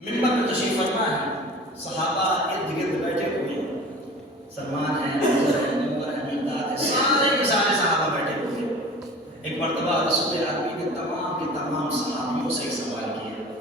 ممبر پہ تشریف فرما ہے، صحابہ ارد گرد بیٹھے ہوئے ہیں، سلمان ہے، عمر ہے، عمر ہے، مقداد ہے، سارے کے سارے صحابہ بیٹھے ہوئے ہیں۔ ایک مرتبہ رسول عربی نے تمام کے تمام صحابیوں سے ایک سوال کیا،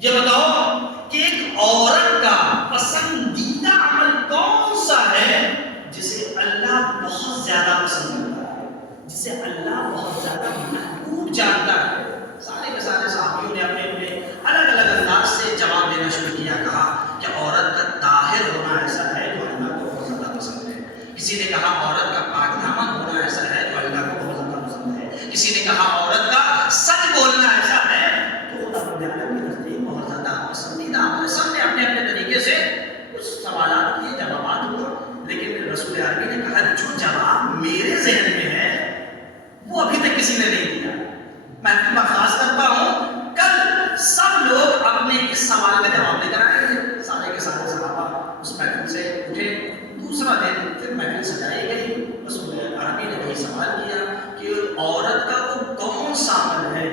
یہ بتاؤ کہ ایک عورت کا پسندیدہ عمل کون سا ہے جسے اللہ بہت زیادہ پسند کرتا ہے، جسے اللہ بہت زیادہ محبوب جانتا ہے؟ سارے کے سارے صحابیوں نے اپنے اپنے الگ الگ انداز سے جواب دینا شروع کیا۔ کہا کہ عورت کا طاہر ہونا ایسا ہے جو اللہ کو بہت زیادہ پسند ہے۔ کسی نے کہا عورت کا پاک دامن ہونا ایسا ہے جو اللہ کو بہت زیادہ پسند ہے۔ کسی نے کہا عورت کا سچ بولنا ایسا ہے تو خدا رب العالمین کے نزدیک بہت زیادہ پسندیدہ عمل ہے۔ سب نے اپنے اپنے طریقے سے کچھ سوالات کیے، جوابات ہوئے، لیکن رسول عربی نے کہا جو جواب میرے ذہن میں ہے وہ ابھی تک کسی نے نہیں دیا۔ میں خاص کرتا ہوں کل سب لوگ اپنے اس سوال کا جواب دے کر آئے تھے، سارے کے سارے صحابہ اس محفل سے اٹھے۔ دوسرا دن پھر محفل سجائی گئی، رسول عربی نے وہی سوال کیا کہ عورت کا وہ کون سا عمل ہے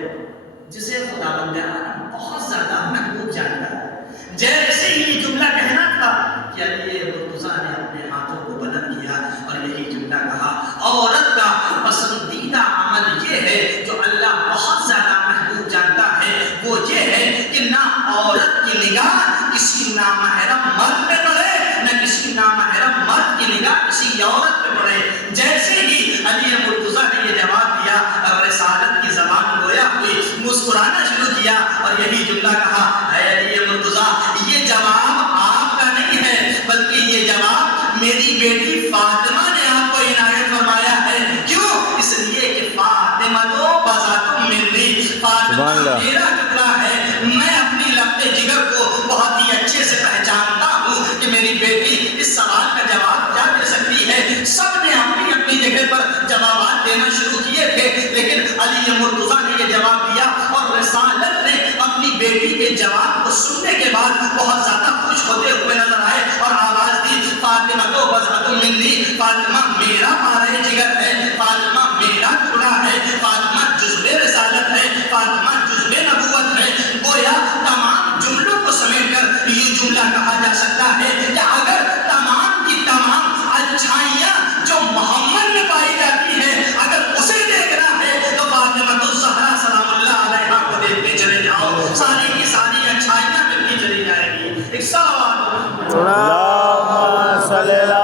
جسے خداوند عالم بہت زیادہ محبوب جانتا ہے۔ جیسے ہی یہ جملہ کہنا تھا کہ علی مرتضیٰ نے اپنے ہاتھوں کو بلند کیا اور یہی جملہ کہا، عورت کا پسندیدہ عمل یہ ہے جو اللہ بہت زیادہ محبوب جانتا ہے، وہ یہ ہے کہ نہ عورت کی نگاہ کسی نامحرم مرد پہ پڑے، نہ کسی نامحرم مرد کی نگاہ کسی عورت پہ پڑے۔ جیسے ہی علی مرتضیٰ نے یہ جواب دیا، رسالت کی زبان گویا ہوئی، مسکرانا شروع کیا اور یہی جملہ کہا، اے علی مرتضیٰ یہ جواب آپ کا نہیں ہے بلکہ یہ جواب میری بیٹی فاطمہ نے آپ کو عنایت فرمایا ہے۔ کیوں؟ اس لیے کہ فاطمہ تو بذاتم منی، فاطمہ میرا ٹکڑا ہے، میں اپنی لبتے جگر کو بہت ہی اچھے سے پہچانتا ہوں کہ میری بیٹی اس سوال کا جواب کیا دے سکتی ہے۔ سب نے اپنی اپنی جگہ پر جوابات دینا شروع کیے تھے، لیکن علی مرتضیٰ نے یہ جواب دیا اور رسالت نے اپنی بیٹی کے جواب کو سننے کے بعد بہت زیادہ خوش ہوتے ہوئے نظر آئے اور آواز دی، فاطمہ تو بذاتم منی، فاطمہ میرا پارہ جگر ہے، فاطمہ میرا ٹکڑا ہے، فاطمہ جزو رسالت ہے، فاطمہ جزو نبوت ہے۔ گویا تمام جملوں کو سمیٹ کر یہ جملہ کہا جا سکتا ہے کہ اگر تمام کی تمام اچھائیاں جو محمد میں پائی جاتی ہیں اگر اسے دیکھنا ہے تو فاطمہ الزہرا سلام اللہ علیہا کو دیکھتے چلے جاؤ، ساری کی ساری اچھائیاں ملتی چلی جائے گی۔ ایک صلوات اللہم صلی علی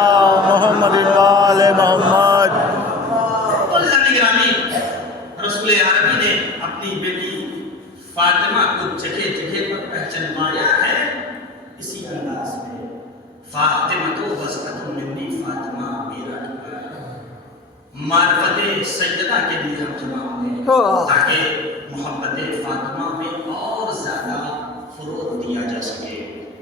محمد و آل محمد۔ اللہ گرامی، رسول عربی نے اپنی بیٹی فاطمہ کو جگہ جگہ پر پہچنوایا ہے اسی انداز میں، فاطمہ تو بذاتم منی، فاطمہ میرا ٹکڑا ہے۔ معرفت سیدہ کے لیے ہم جمع ہوئے تاکہ محبت فاطمہ میں اور زیادہ فروغ دیا جا سکے۔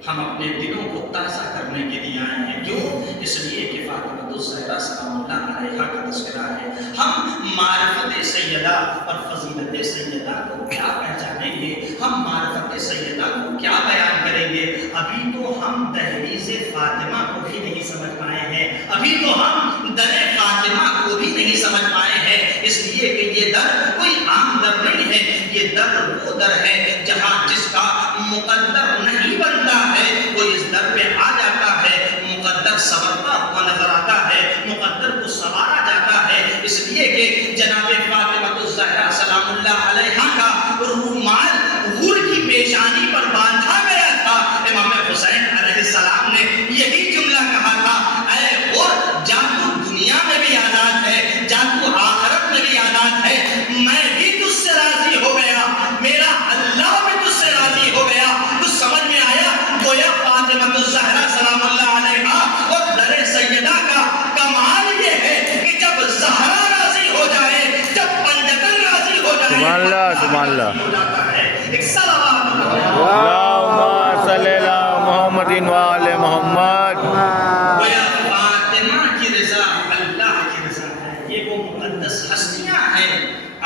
ہم اپنے دلوں کو تازہ کرنے کے لیے آئے ہیں، کیوں؟ اس لیے کہ فاطمہ الزہرا سلام اللہ علیہا کا تذکرہ ہے۔ ہم معرفت سیدہ اور فضیلت سیدہ کو کیا پہچانیں گے، ہم معرفت سیدہ کو کیا بیان کریں گے؟ ابھی تو ہم دہلیز فاطمہ کو بھی نہیں سمجھ پائے ہیں، ابھی تو ہم در فاطمہ کو بھی نہیں سمجھ پائے ہیں، اس لیے کہ یہ در کوئی عام در نہیں ہے، یہ در وہ در ہے جہاں جس کا مقدر نہیں بنتا ہے وہ اس در پہ آ جاتا ہے، مقدر سنورتا ہوا نظر آتا ہے، مقدر کو سنوارا جاتا ہے۔ اس لیے کہ جناب فاطمہ الزہرا سلام اللہ علیہا کا رومال حور کی پیشانی پر باندھا گیا تھا۔ امام حسین علیہ السلام نے یہی جملہ کہا تھا، اے حور جا تو دنیا میں بھی آزاد ہے، جا تو آخرت میں بھی آزاد ہے، میں بھی تجھ سے راضی ہو گیا، میرا اللہ بھی تجھ سے راضی ہو گیا۔ کچھ سمجھ میں آیا؟ گویا فاطمہ الزہرا سلام اللہ علیہا اور در سیدہ کا کمال یہ ہے کہ جب زہرا راضی ہو جائے، جب پنجتن راضی ہو جائے، سبحان اللہ سبحان اللہ، ہو جاتا ہے۔ ایک صلوات اللہم صلی علی محمد و آل محمد۔ گویا فاطمہ کی رضا اللہ کی رضا ہے، یہ وہ مقدس ہستیاں ہیں،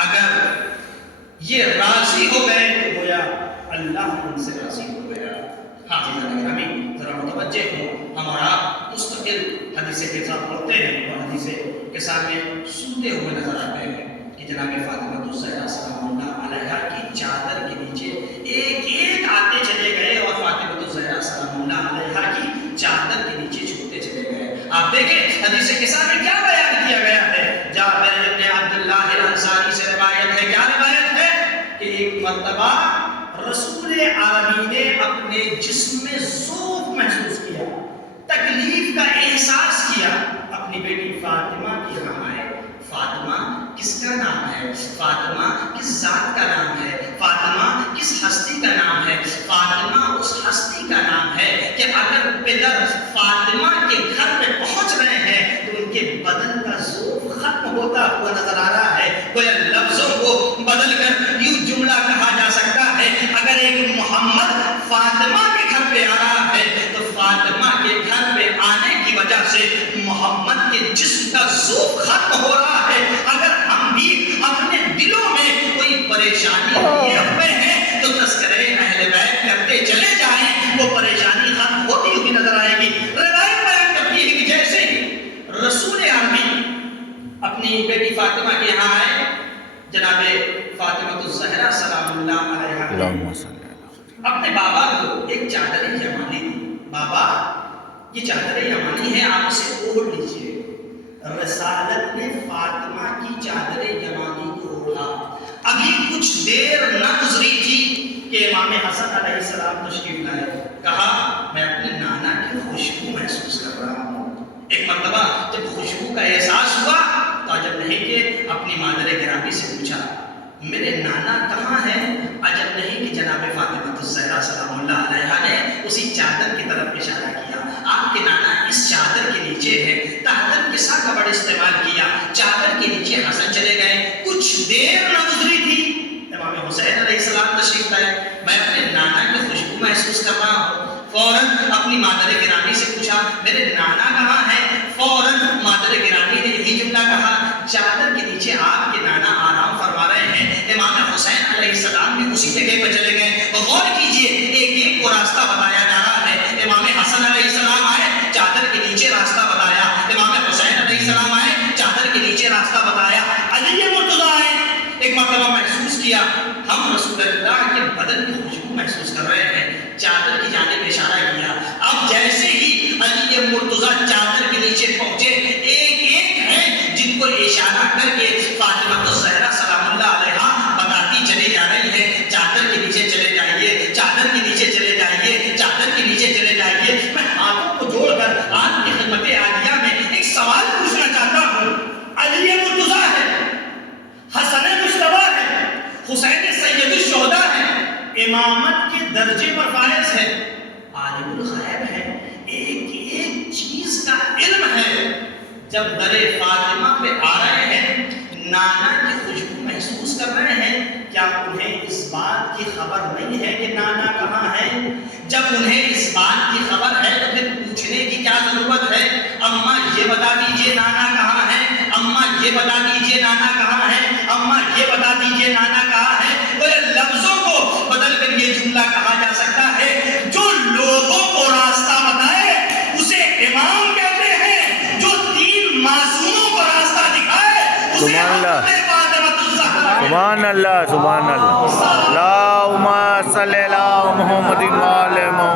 اگر یہ راضی ہو گئے تو گویا اللہ ان سے راضی ہو گیا۔ حاضرین گرامی ذرا متوجہ ہو، ہمارا مستقل حدیث کے ساتھ پڑھتے ہیں اور حدیث کے سامنے سنتے ہوئے نظر آتے ہیں کہ جناب فاطمہ الزہرا سلام اللہ علیہا کی چادر کے نیچے ایک ایک آتے چلے گئے اور فاطمہ الزہرا سلام اللہ علیہا کی چادر کے نیچے چھوٹے چلے گئے. آپ دیکھیں حدیث قصہ میں کیا بیان کیا گیا ہے. جابر بن عبداللہ الانصاری سے روایت ہے. کیا روایت ہے کہ ایک مرتبہ رسول عالمین نے اپنے جسم میں ذوق محسوس کیا, تکلیف کا احساس کیا. اپنی بیٹی فاطمہ کی یہاں آئے. فاطمہ کس کا نام ہے؟ فاطمہ کس ذات کا نام ہے؟ فاطمہ کس ہستی کا نام ہے؟ فاطمہ اس ہستی کا نام ہے کہ اگر پدر فاطمہ کے گھر پہ پہنچ رہے ہیں تو ان کے بدن کا ذوق ختم ہوتا ہوا نظر آ رہا ہے. گویا لفظوں کو بدل کر یوں جملہ کہا جا سکتا ہے, اگر ایک محمد فاطمہ کے گھر پہ آ رہا ہے تو فاطمہ کے گھر پہ آنے کی وجہ سے محمد کے جسم کا ذوق ختم ہو رہا ہے. اگر ہم بھی اپنے دلوں میں کوئی پریشانی لیے ہوئے ہیں تو تذکرہ اہل بیت کرتے چلے جائیں, وہ پریشانی ختم ہوتی ہوئی نظر آئے گی. روایت بیان کرتی ہے کہ جیسے ہی رسول عالمین اپنی بیٹی فاطمہ کے یہاں آئے, جناب فاطمہ الزہرا سلام اللہ علیہا اپنے بابا کو ایک چادر یمانی دی. بابا یہ چادر یمانی ہے, آپ اسے اوڑھ لیجئے. رسالت نے فاطمہ کی چادر یمانی کو اوڑھا. ابھی کچھ دیر نہ گزری تھی کہ امام حسن علیہ السلام تشریف لائے. کہا میں اپنے نانا کی خوشبو محسوس کر رہا ہوں. ایک مرتبہ جب خوشبو کا احساس ہوا تو عجب نہیں کہ اپنی مادر گرامی سے پوچھا میرے نانا کہاں ہیں؟ عجب نہیں کہ جناب فاطمہ الزہرا سلام اللہ علیہا نے اسی چادر کی طرف اشارہ کیا. آپ کے نانا اس چادر کے نیچے ہے. تحت الکساء کا بڑا استعمال کیا. چادر کے نیچے حسن چلے گئے. کچھ دیر نہ گزری تھی امام حسین علیہ السلام تشریف لائے. میں اپنے نانا کی خوشبو محسوس کر رہا ہوں. فوراً اپنی مادر گرامی سے پوچھا میرے نانا کہاں ہیں؟ فوراً مادر گرامی نے یہی جملہ کہا چادر کے نیچے آپ کے نانا آرام فرما رہے ہیں. امام حسین علیہ السلام بھی اسی جگہ پہ چلے گئے. غور کیجئے ایک ایک کو راستہ بتایا جا رہا ہے. امام حسن علیہ السلام آئے, چادر کے نیچے راستہ بتایا. امام حسین علیہ السلام آئے, چادر کے نیچے راستہ بتایا. علی مرتضیٰ آئے, ایک مرتبہ محسوس کیا ہم رسول اللہ کے بدن کی خوشبو محسوس کر رہے ہیں. چادر کی جانب اشارہ کیا. اب جیسے ہی علی مرتضیٰ چادر کے نیچے پہنچے, ایک ایک ہیں جن کو اشارہ کر کے فاطمہ الزہرا سلام اللہ علیہا بتاتی چلی جا رہی ہے چادر کے نیچے چلے جائیے, چادر کے نیچے چلے جائیے, چادر کے نیچے چلے جائیے. میں ہاتھوں کو جوڑ کر آپ کی خدمت عالیہ میں ایک سوال پوچھنا چاہتا ہوں. علی مرتضیٰ ہے, حسن مجتبیٰ ہے, حسین سید الشہداء ہے, امامت کے درجے پر فائز ہے, عالم الغیب ہے, ایک ایک چیز کا علم ہے. جب در فاطمہ پہ آ رہے ہیں, نانا کی خوشبو محسوس کر رہے ہیں, کیا انہیں اس بات کی خبر نہیں ہے کہ نانا کہاں ہے؟ جب انہیں اس بات کی خبر ہے تو پھر پوچھنے کی کیا ضرورت ہے؟ اماں یہ بتا دیجئے نانا کہاں ہے, اماں یہ بتا دیجئے نانا کہاں ہے, اماں یہ بتا دیجئے نانا کہاں ہے. تو لفظوں کو بدل کر یہ جملہ کہا جا سکتا ہے جو لوگوں کو راستہ بتائے اسے امام کہتے ہیں, جو تین معصوموں کو راستہ دکھائے اسے سبحان اللہ, سبحان اللہ. اللہم صلی علی محمد و آل محمد.